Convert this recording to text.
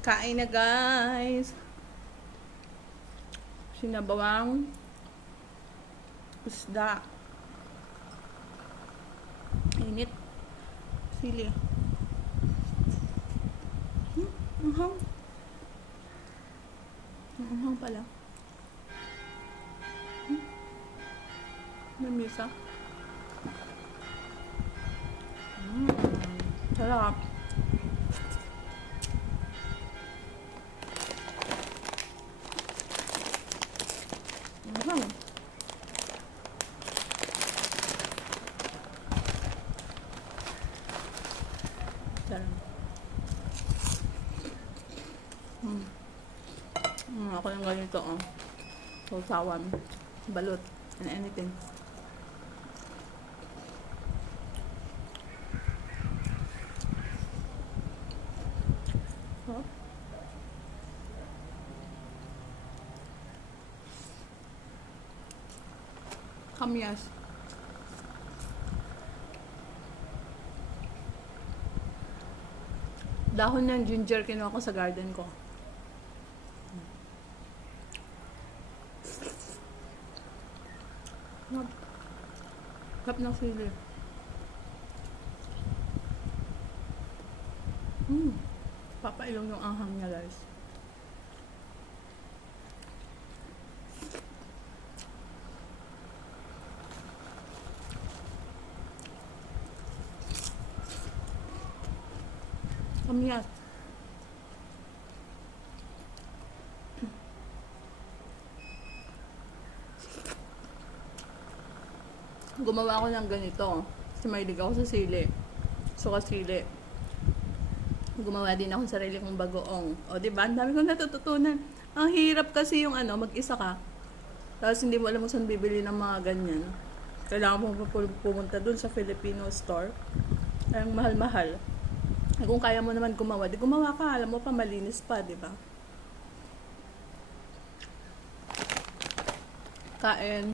Kain na guys. Sinabawang isda. Init. Sili. Anghang. Anghang pala. Namisa. Sarap. Anghang. Sarap. Ako yung ganito, oh. Sausawan, balot, and anything. Oh. Kamyas. Dahon ng ginger kinuha ko sa garden ko. Kap ng sili. Papailong yung anghang niya, guys. Kamyas. Gumawa ako ng ganito. Kasi mahilig ako sa sili. Suka sili. Gumawa din ako sarili kong bagoong. O, diba? Ang dami kong natututunan. Ang hirap kasi yung mag-isa ka. Tapos hindi mo alam kung saan bibili ng mga ganyan. Kailangan mo pumunta dun sa Filipino store. Ang mahal-mahal. Kung kaya mo naman gumawa, di gumawa ka. Alam mo pa, malinis pa, diba? Kain.